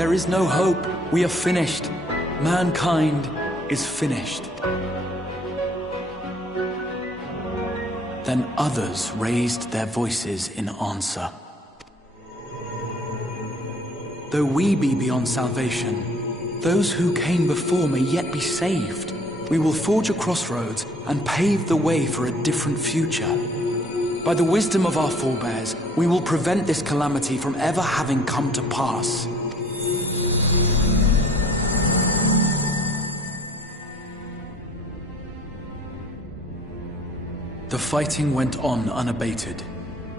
There is no hope. We are finished. Mankind is finished. Then others raised their voices in answer. Though we be beyond salvation, those who came before may yet be saved. We will forge a crossroads and pave the way for a different future. By the wisdom of our forebears, we will prevent this calamity from ever having come to pass. The fighting went on unabated,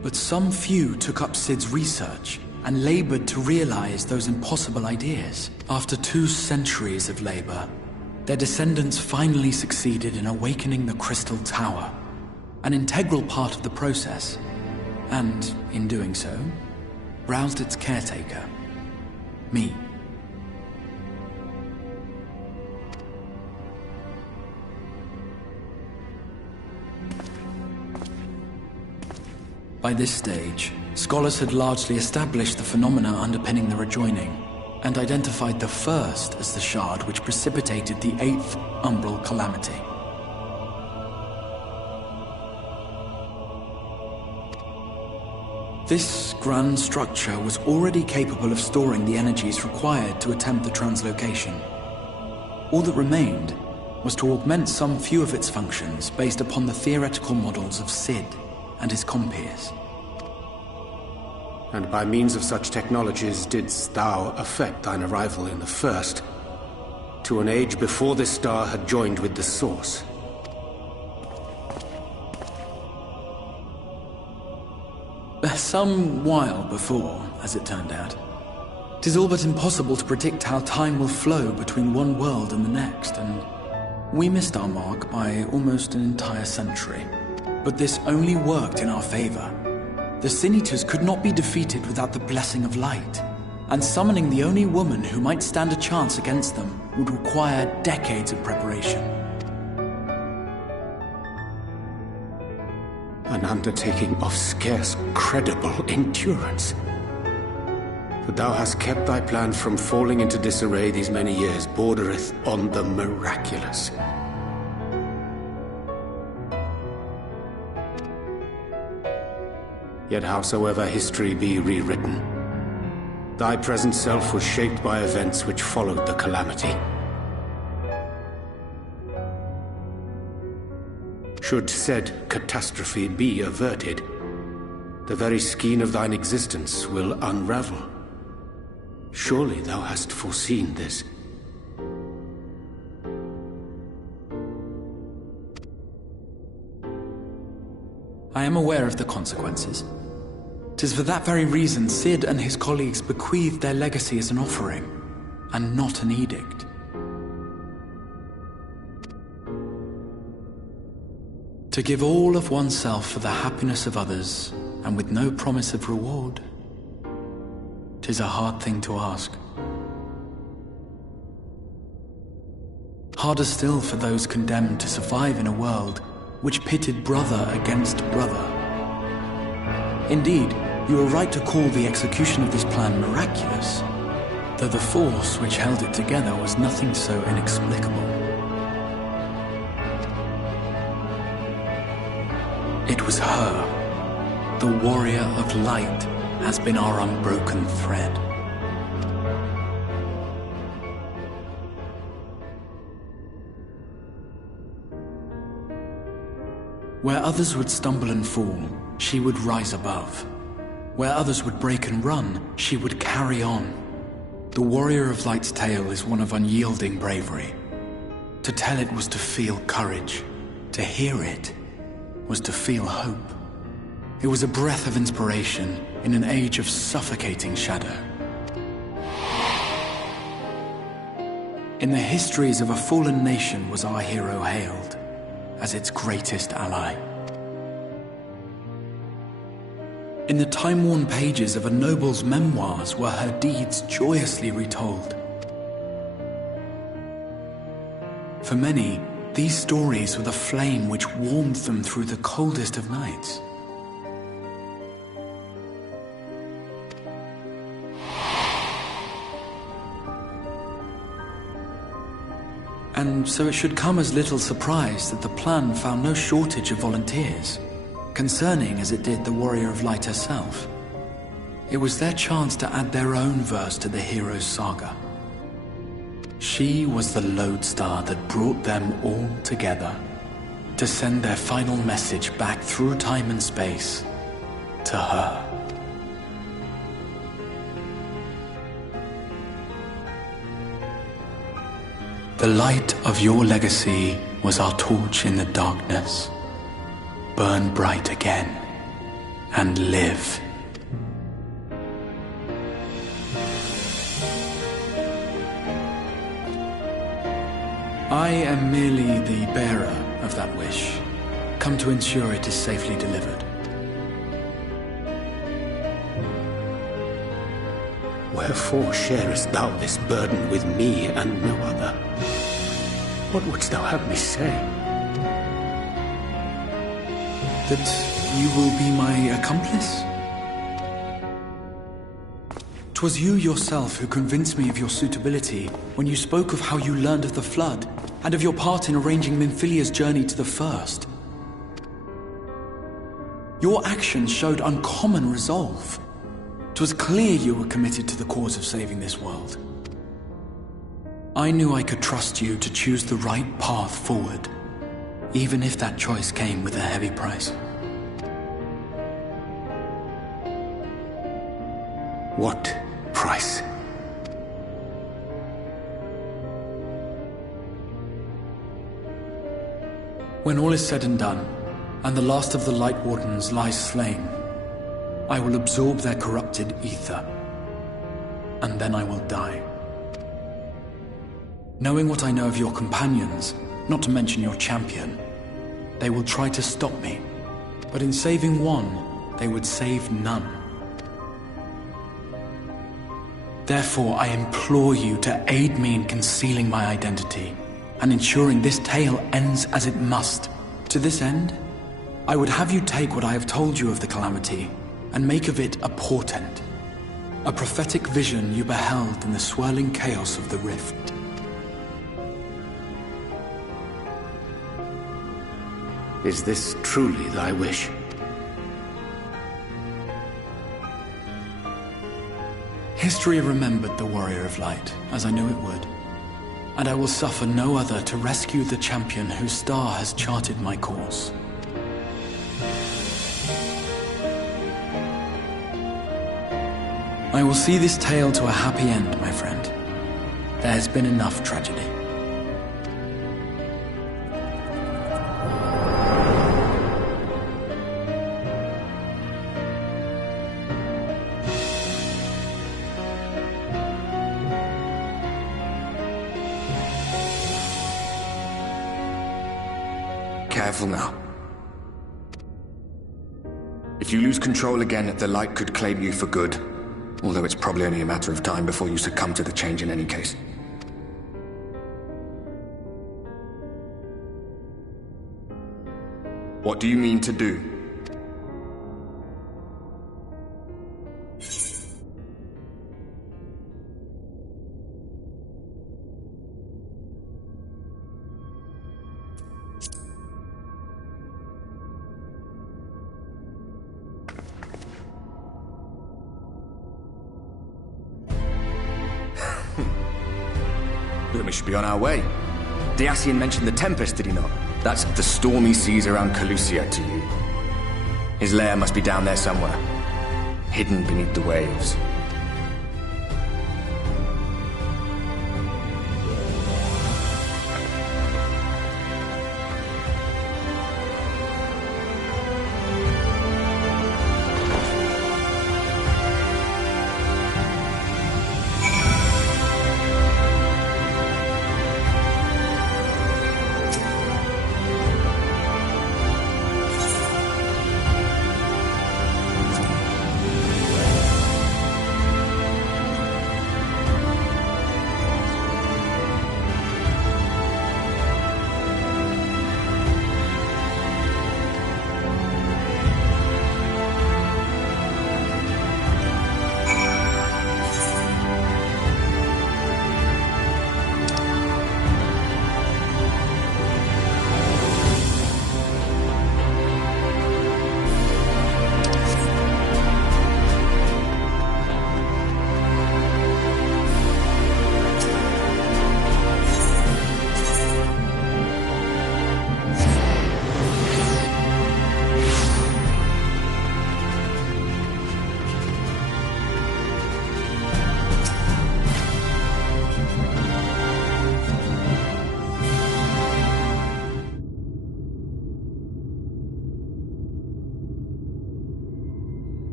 but some few took up Cid's research and labored to realize those impossible ideas. After 2 centuries of labor, their descendants finally succeeded in awakening the Crystal Tower, an integral part of the process, and, in doing so, roused its caretaker, me. By this stage, scholars had largely established the phenomena underpinning the rejoining, and identified the first as the shard which precipitated the 8th umbral calamity. This grand structure was already capable of storing the energies required to attempt the translocation. All that remained was to augment some few of its functions based upon the theoretical models of Cid and his compeers. And by means of such technologies didst thou effect thine arrival in the first, to an age before this star had joined with the Source. Some while before, as it turned out. 'Tis all but impossible to predict how time will flow between one world and the next, and we missed our mark by almost an entire century. But this only worked in our favor. The Sin Eaters could not be defeated without the blessing of light, and summoning the only woman who might stand a chance against them would require decades of preparation. An undertaking of scarce credible endurance. But thou hast kept thy plan from falling into disarray these many years bordereth on the miraculous. Yet howsoever history be rewritten, thy present self was shaped by events which followed the calamity. Should said catastrophe be averted, the very skein of thine existence will unravel. Surely thou hast foreseen this. I am aware of the consequences. 'Tis for that very reason Cid and his colleagues bequeathed their legacy as an offering, and not an edict. To give all of oneself for the happiness of others, and with no promise of reward, 'tis a hard thing to ask. Harder still for those condemned to survive in a world which pitted brother against brother. Indeed, you are right to call the execution of this plan miraculous, though the force which held it together was nothing so inexplicable. It was her. The warrior of light has been our unbroken thread. Where others would stumble and fall, she would rise above. Where others would break and run, she would carry on. The warrior of light's tale is one of unyielding bravery. To tell it was to feel courage. To hear it was to feel hope. It was a breath of inspiration in an age of suffocating shadow. In the histories of a fallen nation was our hero hailed as its greatest ally. In the time-worn pages of a noble's memoirs were her deeds joyously retold. For many, these stories were the flame which warmed them through the coldest of nights. And so it should come as little surprise that the plan found no shortage of volunteers, concerning as it did the Warrior of Light herself. It was their chance to add their own verse to the hero's saga. She was the lodestar that brought them all together, to send their final message back through time and space to her. The light of your legacy was our torch in the darkness. Burn bright again and live. I am merely the bearer of that wish, come to ensure it is safely delivered. Wherefore sharest thou this burden with me and no other? What wouldst thou have me say? That you will be my accomplice? 'Twas you yourself who convinced me of your suitability when you spoke of how you learned of the Flood, and of your part in arranging Minfilia's journey to the First. Your actions showed uncommon resolve. 'Twas clear you were committed to the cause of saving this world. I knew I could trust you to choose the right path forward, even if that choice came with a heavy price. What price? When all is said and done, and the last of the Light Wardens lies slain, I will absorb their corrupted ether, and then I will die. Knowing what I know of your companions, not to mention your champion, they will try to stop me, but in saving one, they would save none. Therefore, I implore you to aid me in concealing my identity, and ensuring this tale ends as it must. To this end, I would have you take what I have told you of the Calamity, and make of it a portent. A prophetic vision you beheld in the swirling chaos of the rift. Is this truly thy wish? History remembered the Warrior of Light, as I knew it would. And I will suffer no other to rescue the champion whose star has charted my course. I will see this tale to a happy end, my friend. There has been enough tragedy. Careful now. If you lose control again, the Light could claim you for good. Although it's probably only a matter of time before you succumb to the change in any case. What do you mean to do? Then we should be on our way. Diassian mentioned the Tempest, did he not? That's the stormy seas around Calusia to you. His lair must be down there somewhere, hidden beneath the waves.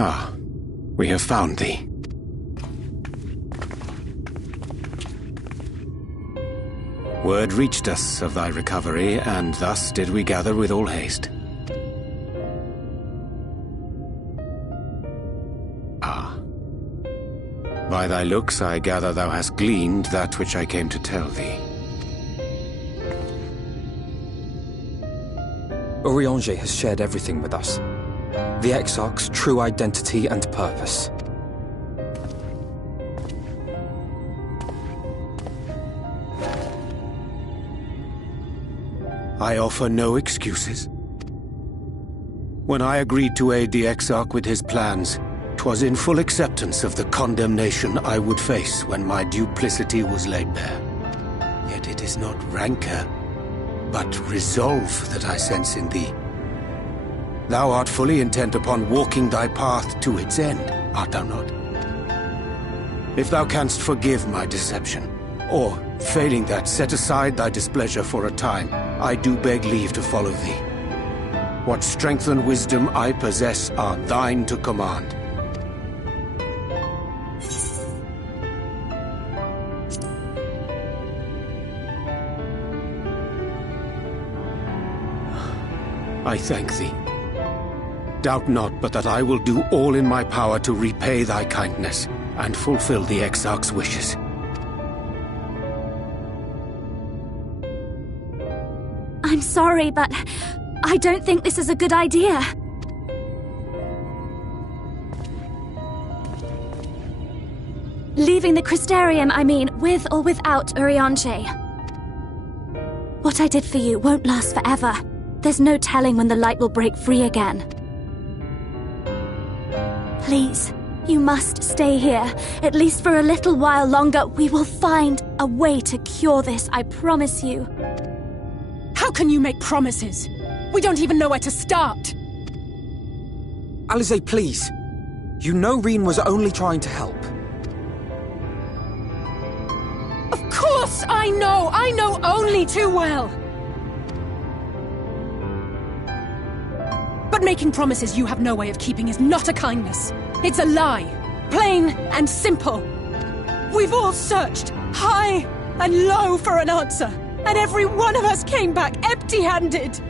Ah, we have found thee. Word reached us of thy recovery, and thus did we gather with all haste. Ah. By thy looks I gather thou hast gleaned that which I came to tell thee. Urianger has shared everything with us. The Exarch's true identity and purpose. I offer no excuses. When I agreed to aid the Exarch with his plans, 'twas in full acceptance of the condemnation I would face when my duplicity was laid bare. Yet it is not rancor, but resolve that I sense in thee. Thou art fully intent upon walking thy path to its end, art thou not? If thou canst forgive my deception, or, failing that, set aside thy displeasure for a time, I do beg leave to follow thee. What strength and wisdom I possess are thine to command. I thank thee. Doubt not but that I will do all in my power to repay thy kindness and fulfill the Exarch's wishes. I'm sorry, but I don't think this is a good idea. Leaving the Crystarium, I mean, with or without Urianger. What I did for you won't last forever. There's no telling when the light will break free again. Please, you must stay here, at least for a little while longer. We will find a way to cure this, I promise you. How can you make promises? We don't even know where to start. Alize, please. You know Reen was only trying to help. Of course I know! I know only too well! But making promises you have no way of keeping is not a kindness. It's a lie. Plain and simple. We've all searched high and low for an answer, and every one of us came back empty-handed.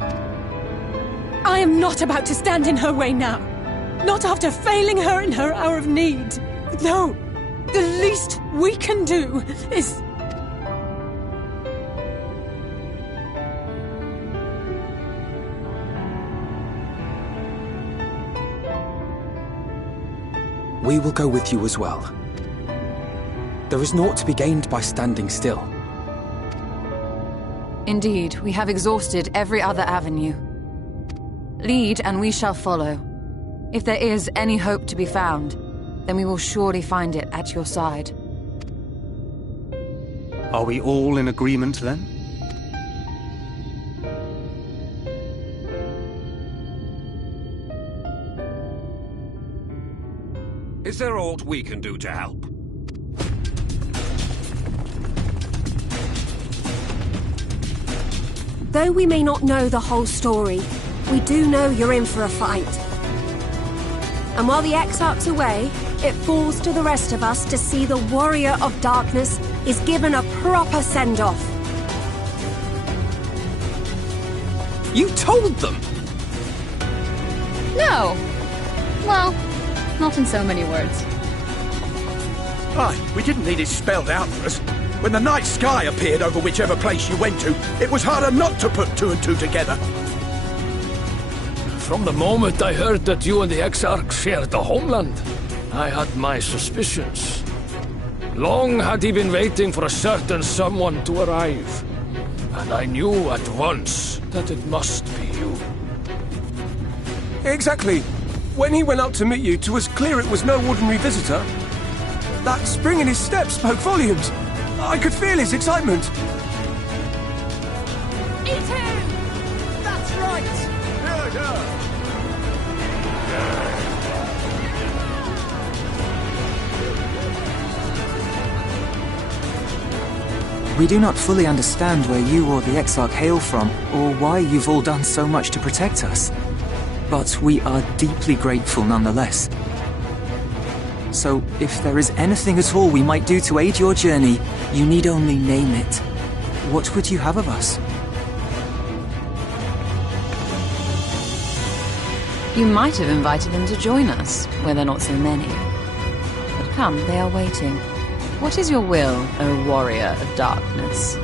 I am not about to stand in her way now. Not after failing her in her hour of need. No, the least we can do is... We will go with you as well. There is naught to be gained by standing still. Indeed, we have exhausted every other avenue. Lead, and we shall follow. If there is any hope to be found, then we will surely find it at your side. Are we all in agreement, then? Is there aught we can do to help? Though we may not know the whole story, we do know you're in for a fight. And while the Exarch's away, it falls to the rest of us to see the Warrior of Darkness is given a proper send-off. You told them! No! Well, not in so many words. Aye, we didn't need it spelled out for us. When the night sky appeared over whichever place you went to, it was harder not to put two and two together. From the moment I heard that you and the Exarch shared the homeland, I had my suspicions. Long had he been waiting for a certain someone to arrive, and I knew at once that it must be you. Exactly. When he went up to meet you, 'twas clear it was no ordinary visitor. That spring in his step spoke volumes. I could feel his excitement. Eat him! That's right! We do not fully understand where you or the Exarch hail from, or why you've all done so much to protect us. But we are deeply grateful nonetheless. So, if there is anything at all we might do to aid your journey, you need only name it. What would you have of us? You might have invited them to join us, where there are not so many. But come, they are waiting. What is your will, O warrior of darkness?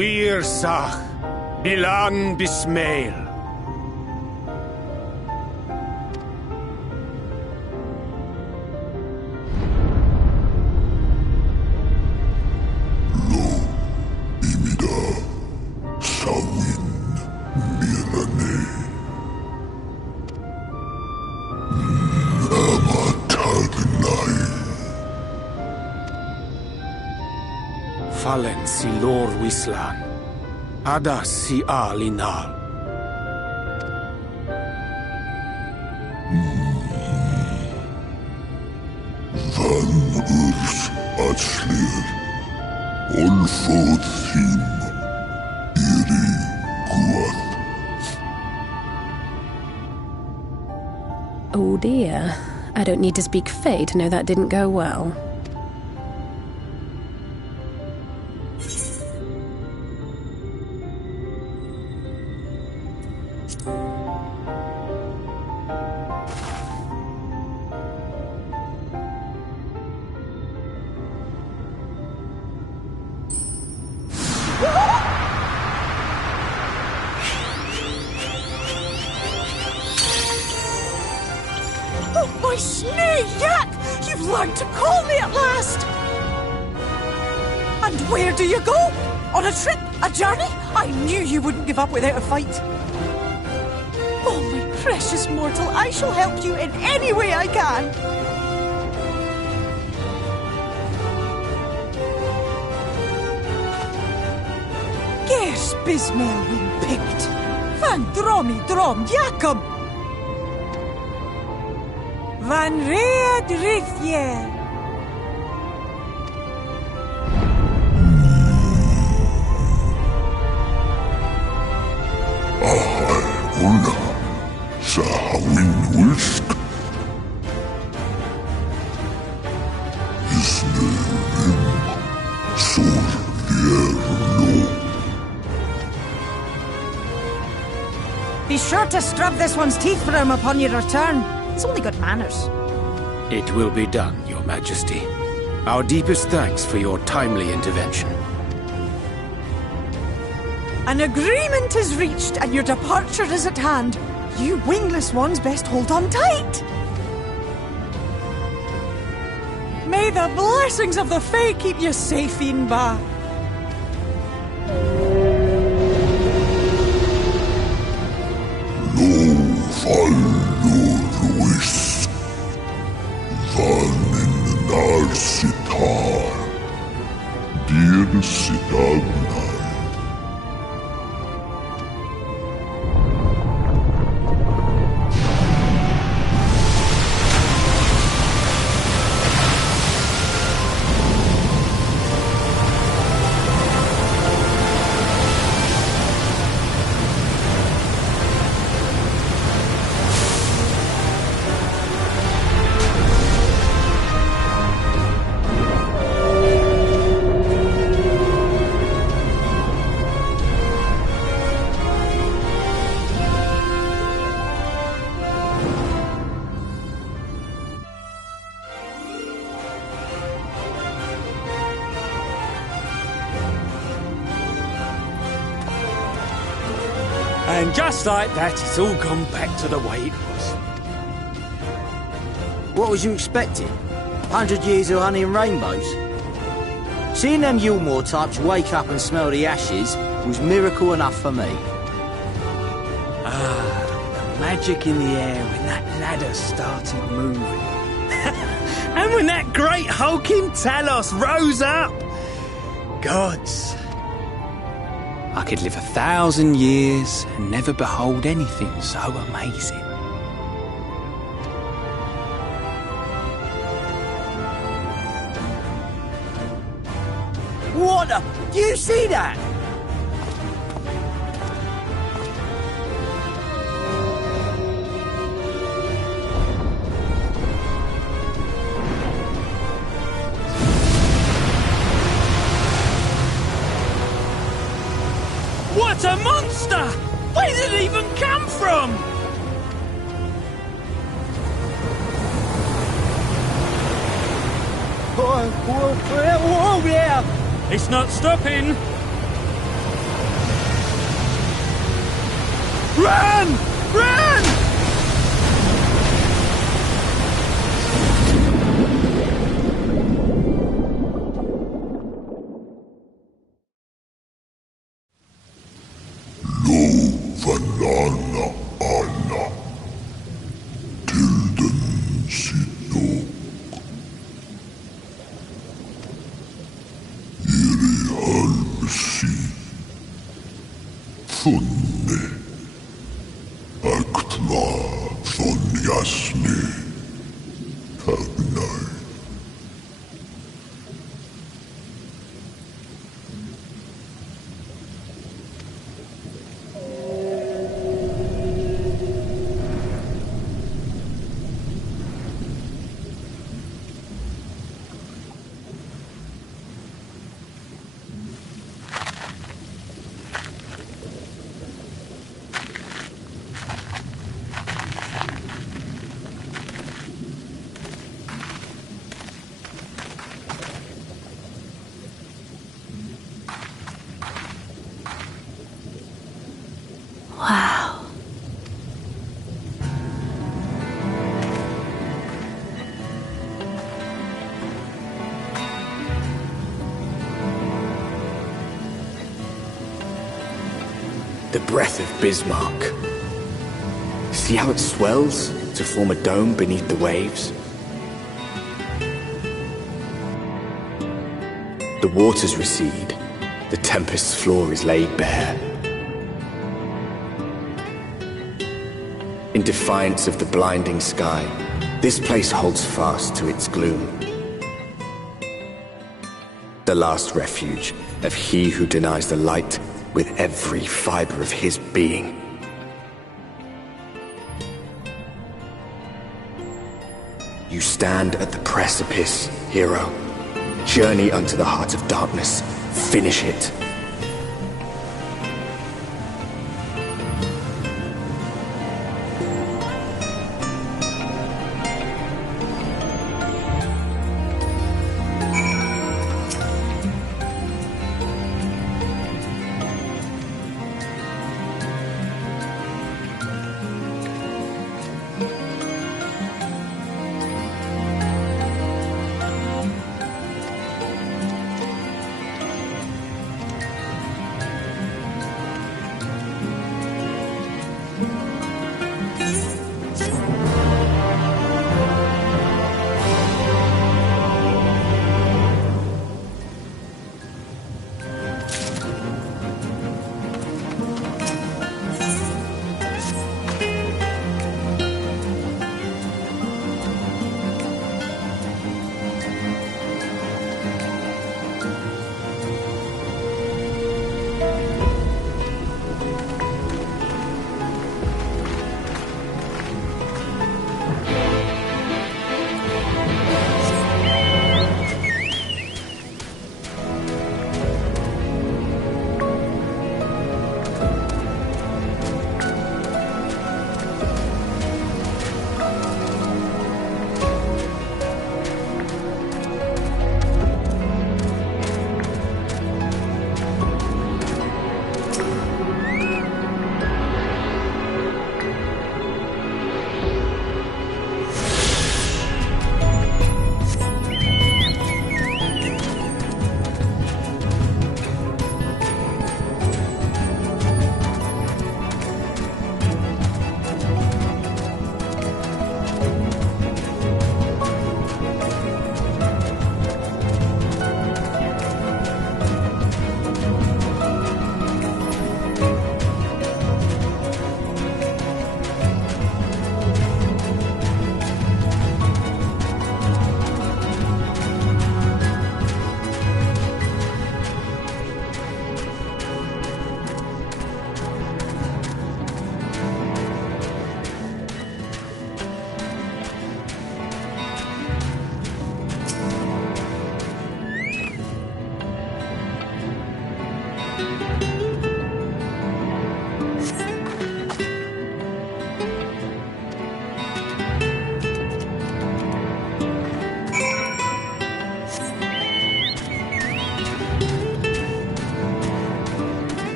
Wir Sach, Bilan Bismail. Fallen si lor wislan. Ada si alinal. Van urs atslir. Olfod thim. Iri guath. Oh dear. I don't need to speak Fey to know that didn't go well. My snake yak! You've learned to call me at last! And where do you go? On a trip? A journey? I knew you wouldn't give up without a fight. Oh, my precious mortal, I shall help you in any way I can. Gers Bismail wing picked. Van dromi drom jakom. Van Red Rithje. Ahai una. Sahawin wilsk. Isne rim. Sol vierno. Be sure to scrub this one's teeth for him upon your return. It's only good manners. It will be done, Your Majesty. Our deepest thanks for your timely intervention. An agreement is reached and your departure is at hand. You wingless ones best hold on tight. May the blessings of the Fae keep you safe, Inba. Lo fallo ruis. Van in narsitar. Dir sidagnai. And just like that, it's all gone back to the way it was. What was you expecting? 100 years of honey and rainbows? Seeing them Yulmore types wake up and smell the ashes was miracle enough for me. Ah, the magic in the air when that ladder started moving. And when that great hulking Talos rose up. Gods. I could live 1,000 years and never behold anything so amazing. What the? Do you see that? What a monster! Where did it even come from? Whoa there! It's not stopping. Run! Run! Vanana Anna Tilden Sidok Iri Halmsi Funne Aktma Von Jasni Tagnai Wow. The breath of Bismarck. See how it swells to form a dome beneath the waves? The waters recede. The tempest's floor is laid bare. In defiance of the blinding sky, this place holds fast to its gloom. The last refuge of he who denies the light with every fiber of his being. You stand at the precipice, hero. Journey unto the heart of darkness. Finish it.